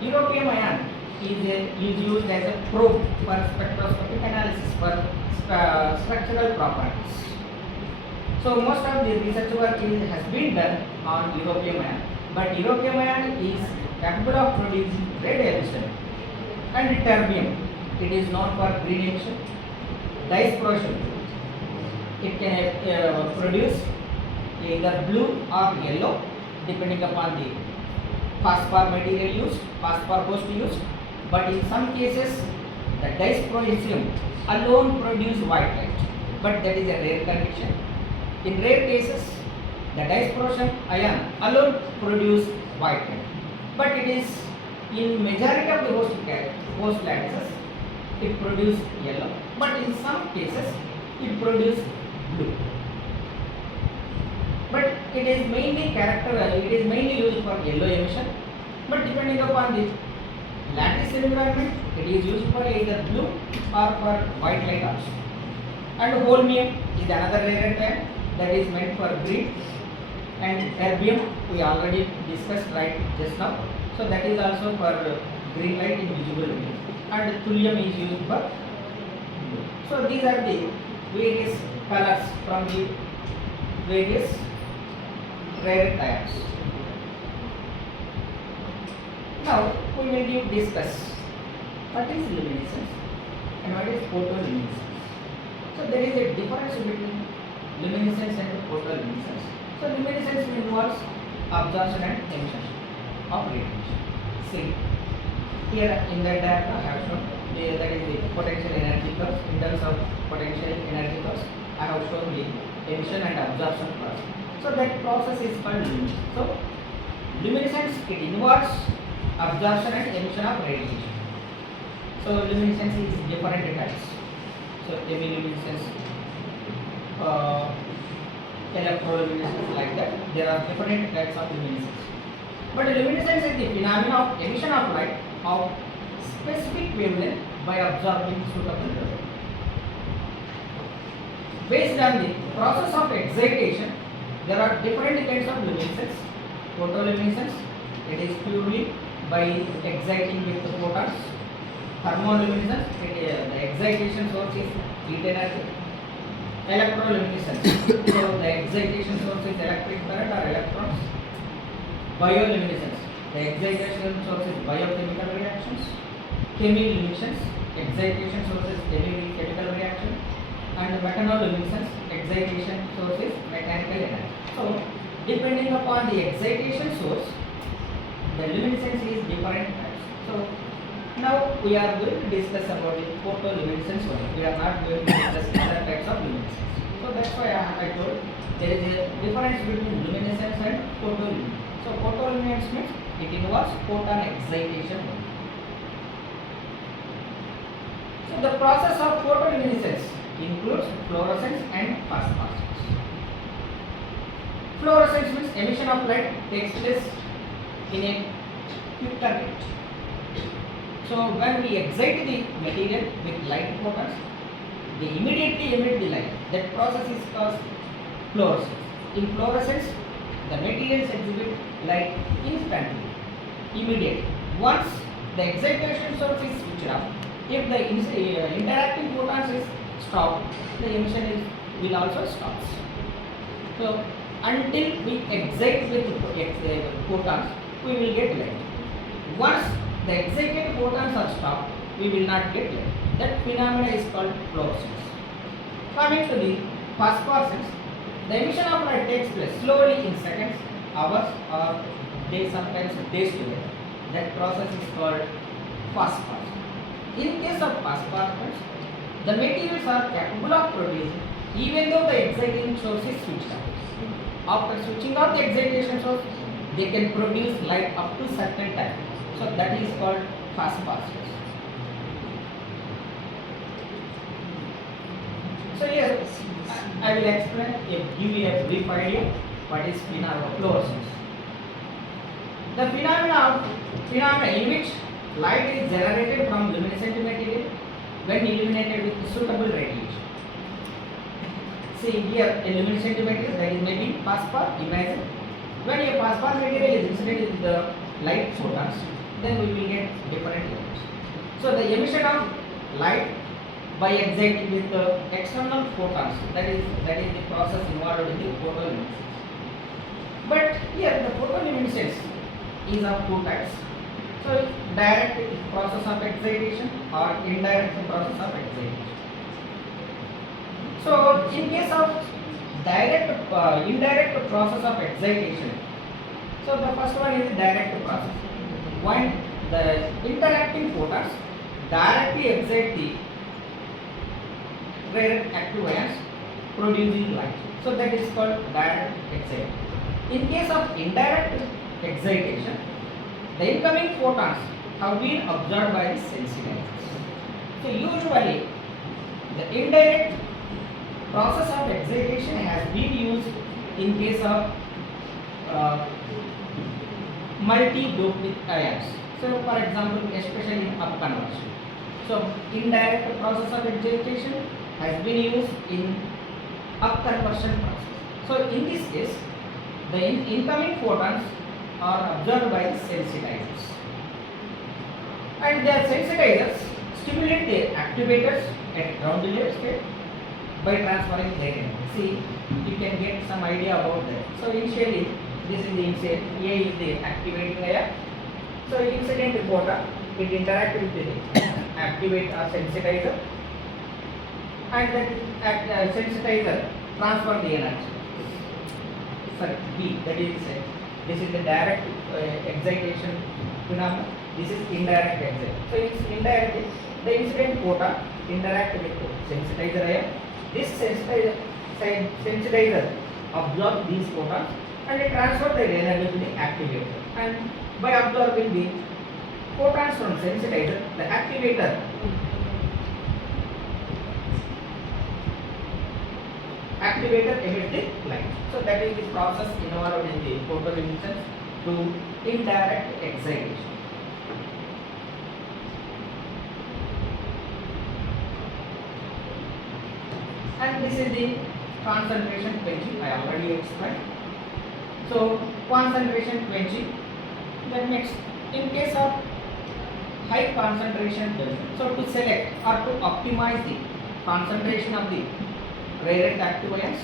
europium ion is used as a probe for spectroscopic analysis for structural properties. So most of the research work has been done on europium ion, but europium ion is capable of producing red emission. And terbium, it is known for green emission. Dysprosium, it can produce either blue or yellow depending upon the phosphor material used, phosphor host used. But in some cases, the dysprosium alone produce white light, but that is a rare condition. In rare cases, the dysprosium ion alone produce white light, but it is in majority of the host lattices, it produce yellow, but in some cases it produce blue. But it is mainly used for yellow emission. But depending upon the lattice environment, it is used for either blue or for white light also. And holmium is another rare earth ion that is meant for green. And terbium we already discussed right just now. So that is also for green light in visible image. And thulium is used for blue. So these are the various colors from the various rare earth ions. Now we will discuss what is luminescence and what is photoluminescence. So there is a difference between luminescence and photoluminescence. So luminescence involves absorption and emission of radiation. See, here in the diagram I have shown that is the potential energy curve. In terms of potential energy curves, I have shown the emission and absorption process. So that process is called luminescence. So luminescence, it involves absorption and emission of radiation. So luminescence is different types. So chemiluminescence, electroluminescence, like that. There are different types of luminescence. But luminescence is the phenomenon of emission of light of specific wavelength by absorbing suitable light. Based on the process of excitation, there are different kinds of luminescence. Photoluminescence, it is purely by exciting with the photons. Thermoluminescence, the excitation source is heat energy. Electroluminescence, so the excitation source is electric current or electrons. Bioluminescence, the excitation source is biochemical reactions. Chemiluminescence, excitation source is chemical reaction. And mechanoluminescence, excitation source is mechanical energy. So depending upon the excitation source, the luminescence is different types. So now we are going to discuss about the photoluminescence only. We are not going to discuss other types of luminescence. So that's why I told there is a difference between luminescence and photoluminescence. So photoluminescence means it involves photon excitation only. So the process of photoluminescence includes fluorescence and phosphorescence. Fluorescence means emission of light takes place in a quicker rate. So when we excite the material with light photons, they immediately emit the light. That process is called fluorescence. in fluorescence, the materials exhibit light instantly, immediately. Once the excitation source is switched off, if the interacting photons is stopped, the emission will also stop. So until we excite with photons, we will get light. Once the excited photons are stopped, we will not get light. That phenomena is called fluorescence. Coming to the phosphorescence, the emission of light takes place slowly in seconds, hours, or days, sometimes days together. That process is called phosphorescence. In case of phosphorescence, the materials are capable of producing even though the excitation source is switched off. After switching off the excitation source, they can produce light up to certain time. So that is called phosphorescence. So here I will explain, give you a brief idea what is fluorescence. The phenomena in which light is generated from luminescent material when illuminated with suitable radiation. See here a luminescent material, that is maybe phosphor. Imagine when a phosphor material is incident with the light photons, then we will get different lights. So the emission of light by exciting with the external photons, that is the process involved in the photoluminescence. But here the photoluminescence is of two types. So direct process of excitation or indirect process of excitation. So in case of indirect process of excitation, so the first one is direct process. When the interacting photons directly excite the rare active ions producing light. So that is called direct excitation. In case of indirect excitation, the incoming photons have been absorbed by the sensitizers. So usually the indirect process of excitation has been used in case of multi-doped ions. So for example, especially in upconversion. So indirect process of excitation has been used in upconversion process. So in this case, the incoming photons are absorbed by the sensitizers, and the sensitizers stimulate the activators at ground layer state by transferring their energy. See, you can get some idea about that. So initially, this is the incident. A is the activating layer. So incident photon, it interacts with the activate or sensitizer, and that sensitizer transfer the energy. Sorry, B, that is this is the direct excitation phenomenon. This is indirect excitation. So it's indirect. The incident photon interact with the sensitizer ion. This sensitizer absorbs these photons and it transfers their energy to the activator. And by absorbing the photons from sensitizer, the activator emits the light. So that is the process involved in the photoluminescence to indirect excitation. And this is the concentration quenching. I already explained. So concentration quenching, that means in case of high concentration dilution, so to select or to optimize the concentration of the rarest active ions,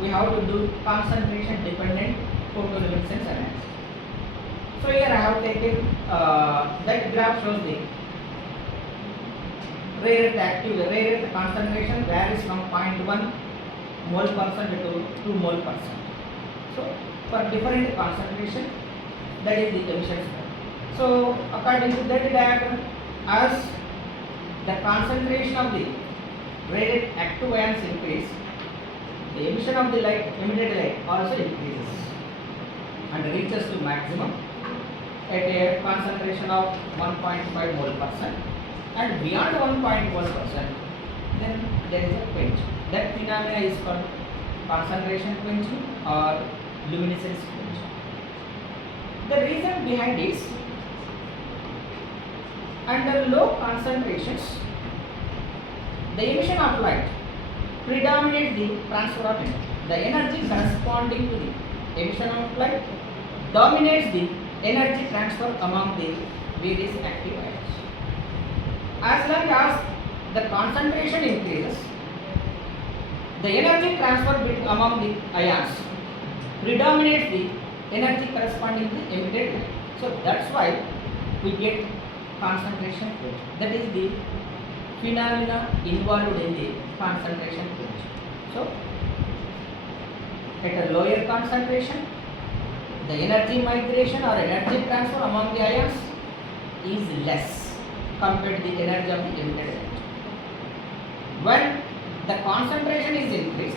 we have to do concentration dependent photoluminescence analysis. So here I have taken that graph shows the rarest concentration varies from 0.1 mole percent to 2 mole percent. So for different concentration, that is the emission spectrum. So according to that diagram, as the concentration of the rarest active ions increase, the emission of the emitted light also increases and reaches to maximum at a concentration of 1.5 mole percent, and beyond 1.1%, then there is a quench. That phenomena is called concentration quenching or luminescence quenching. The reason behind is, under low concentrations, the emission of light predominates the transfer of energy. the energy corresponding to the emission of light dominates the energy transfer among the various active ions. As long as the concentration increases, the energy transfer among the ions predominates the energy corresponding to the emitted light. So that's why we get concentration change. That is the phenomena involved in the concentration change. So at a lower concentration, the energy migration or energy transfer among the ions is less compared to the energy of the emitted light. When the concentration is increased,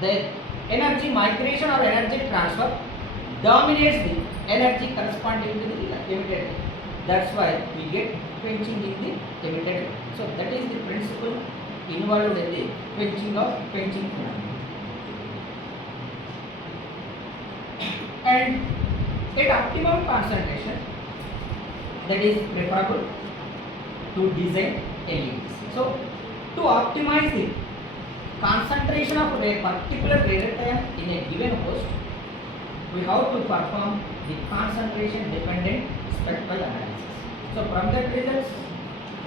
the energy migration or energy transfer dominates the energy corresponding to the emitted light. That's why we get quenching in the emitted light. So that is the principle involved in the quenching phenomenon. And at optimum concentration, that is preferable to design LEDs. So to optimize the concentration of a particular radiated ion in a given host, we have to perform the concentration dependent spectral analysis. So from that results,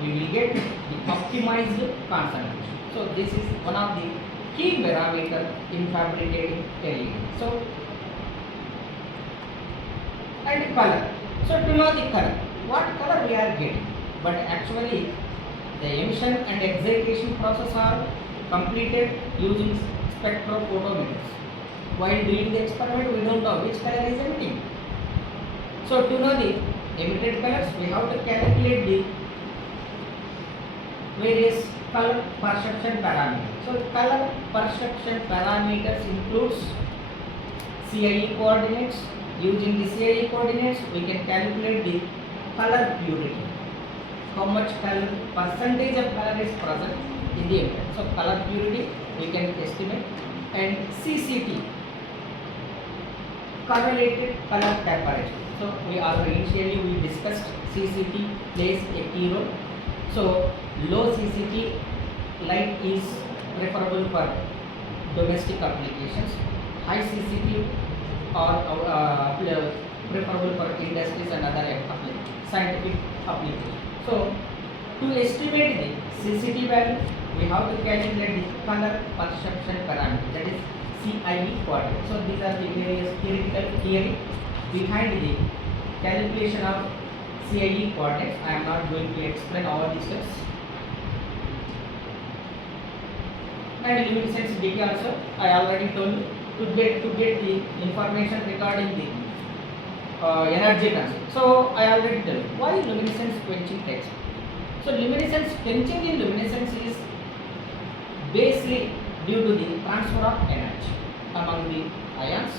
we will get the optimized concentration. So this is one of the key parameter in fabricating LED. So and color. So to know the color, what color we are getting, but actually the emission and excitation process are completed using spectrophotometers. While doing the experiment, we don't know which color is emitting. So to know the emitted colors, we have to calculate the various color perception parameters. So color perception parameters includes CIE coordinates. Using the CIE coordinates, we can calculate the color purity. How much color, percentage of color is present in the image. So color purity we can estimate, and CCT, correlated color temperature. So we already initially we discussed CCT plays a key role. So low CCT light is preferable for domestic applications. High CCT are preferable for industries and other scientific applications. So to estimate the CCT value, we have to calculate the color perception parameter, that is CIE coordinate. So these are the various theoretical theory behind the calculation of CIE coordinates. I am not going to explain all these steps. And luminescence decay also I already told you. To get the information regarding the energy transfer. So I already told you why luminescence quenching takes place. So luminescence quenching in luminescence is basically due to the transfer of energy among the ions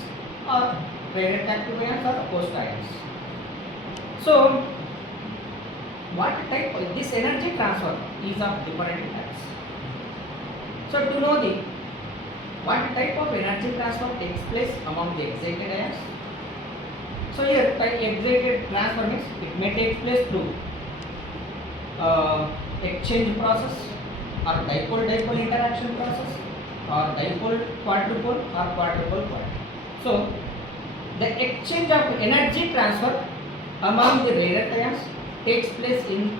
or radioactive ions or host ions. So what type of this energy transfer is of different types. So to know the what type of energy transfer takes place among the excited ions. So here excited transfer means it may take place through exchange process or dipole-dipole interaction process or dipole-quadrupole or quadrupole-quadrupole. So the exchange of energy transfer among the radiated ions takes place in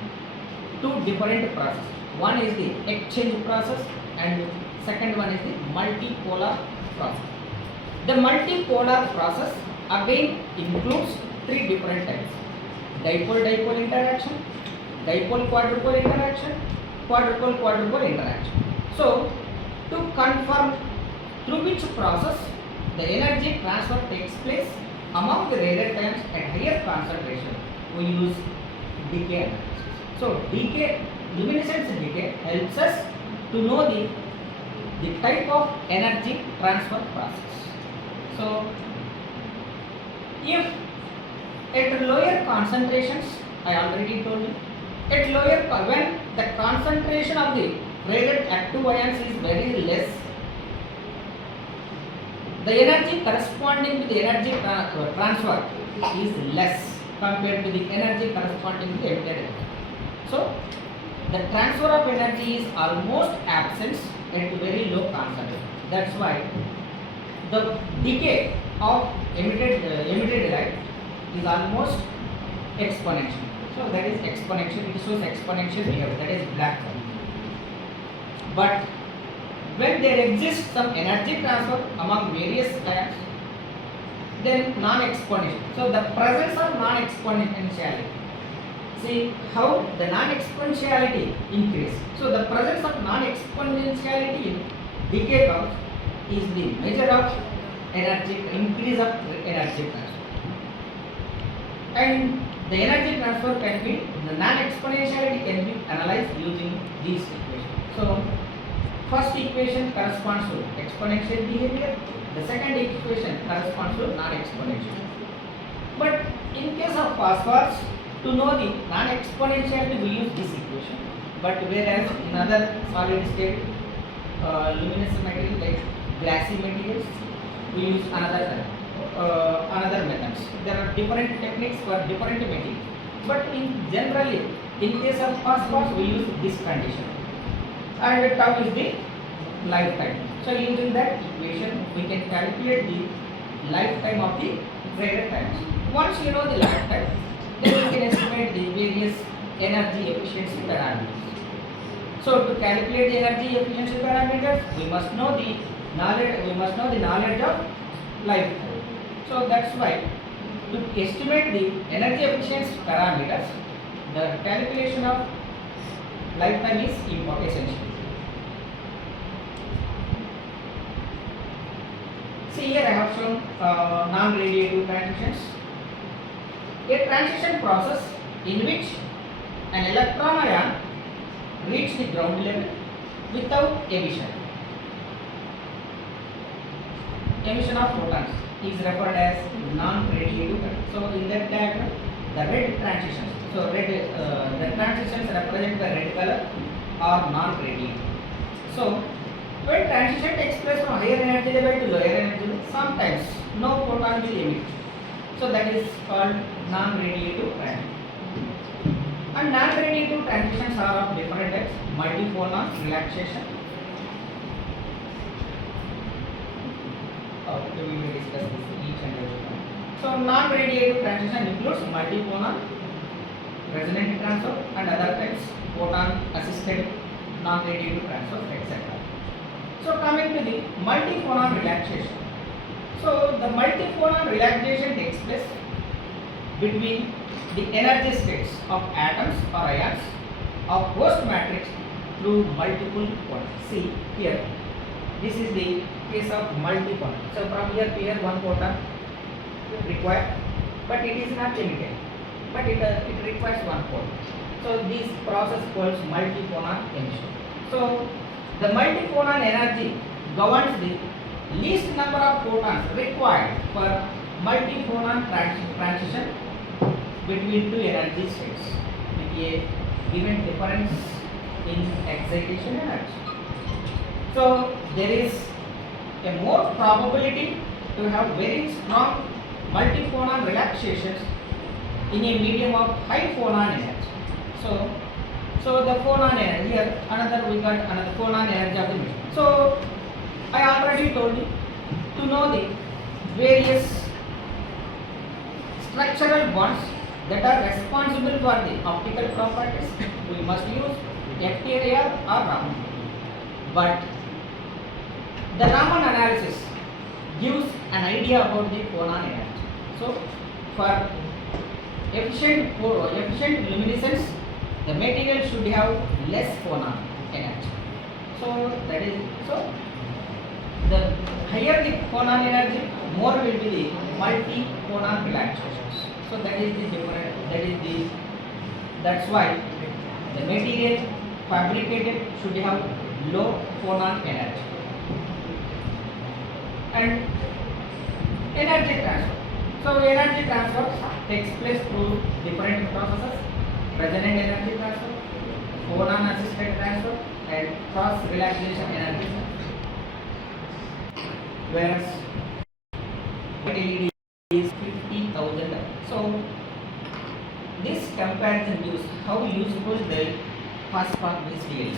two different processes. One is the exchange process and second one is the multipolar process. The multipolar process again includes three different types: dipole-dipole interaction, dipole-quadrupole interaction, quadrupole-quadrupole interaction. So to confirm through which process the energy transfer takes place among the radiated ions at higher concentration, we use decay analysis. So luminescence decay helps us to know the type of energy transfer process. So if at lower concentrations, I already told you, at lower when the concentration of the radioactive ions is very less, the energy corresponding to the energy transfer is less compared to the energy corresponding to the emitted energy. So the transfer of energy is almost absent at very low concentration. That's why the decay of emitted light is almost exponential. So that is exponential. It shows exponential behavior. That is black hole. But when there exists some energy transfer among various ions, then non-exponential. So the presence of non-exponentiality. See how the non-exponentiality increase. So the presence of non-exponentiality in decay curve is the measure of energy increase of energy transfer. And the energy transfer can be, the non-exponentiality can be analyzed using these equations. So first equation corresponds to exponential behavior. The second equation corresponds to non-exponential. But in case of phosphorus, to know the non-exponentiality we use this equation. But whereas in other solid state luminous material like glassy materials, we use another methods. There are different techniques for different materials. But in generally, in case of phosphorus, we use this condition. And tau is the lifetime. So using that equation, we can calculate the lifetime of the graded times. Once you know the lifetime, then you can estimate the various energy efficiency parameters. So to calculate the energy efficiency parameters, we must know the knowledge of lifetime. So that's why to estimate the energy efficiency parameters, the calculation of lifetime is essential. See here I have shown non-radiative transitions. A transition process in which an electron ion reaches the ground level without emission. Emission of photons is referred as non-radiative. So in that diagram, the red transitions. So the transitions represent the red color are non-radiative. So when transition takes place from higher energy level to lower energy level, sometimes no photon will emit. So that is called non-radiative transition. And non-radiative transitions are of different types: multi-phonon relaxation. We will discuss this each and every one. So non-radiative transition includes multi-phonon, resonant transfer, and other types, photon-assisted non-radiative transfer, etc. So coming to the multi-phonon relaxation. So the multi-phonon relaxation takes place between the energy states of atoms or ions of host matrix through multiple photons. See here, this is the case of multi-phonon. So from here to here one photon required, but it is not emitted, but it requires one photon. So this process calls multi-phonon emission. So the multi-phonon energy governs the least number of photons required for multi-phonon transition between two energy states with a given difference in excitation energy. So there is a more probability to have very strong multi-phonon relaxations in a medium of high phonon energy. So the phonon energy here, we got another phonon energy of the medium. So I already told you, to know the various structural bonds that are responsible for the optical properties, we must use AICTE-ATAL or Raman. But the Raman analysis gives an idea about the phonon energy. So for efficient luminescence, the material should have less phonon energy. So that is the higher the phonon energy, more will be the multi-phonon relaxations. So that is the difference. That's why the material fabricated should have low phonon energy. And energy transfer. So energy transfer takes place through different processes: resonant energy transfer, phonon assisted transfer, and cross relaxation energy transfer. Whereas LED is 50,000. So this comparison gives how useful the phosphor is really.